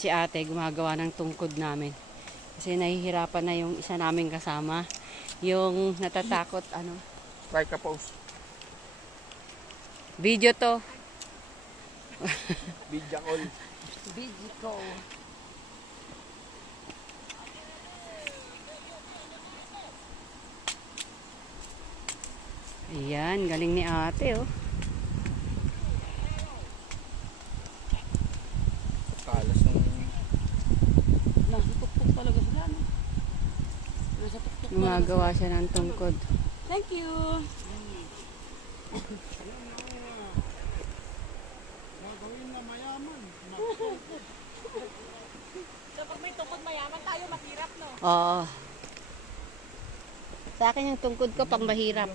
Si ate gumagawa ng tungkod namin. Kasi nahihirapan na yung isa naming kasama. Yung natatakot, ano. Like a post. Video to. Video all. Video ko. Ayan, galing ni ate, oh. Kalas ng... Nasa tuktok talaga sila, no? Nasa tuktok talaga Gumagawa siya ng tungkod. Thank you! Gagawin na mayaman. So pag may tukod mayaman tayo, mahirap, no? Oo. Sa akin yung tungkod ko pang mahirap.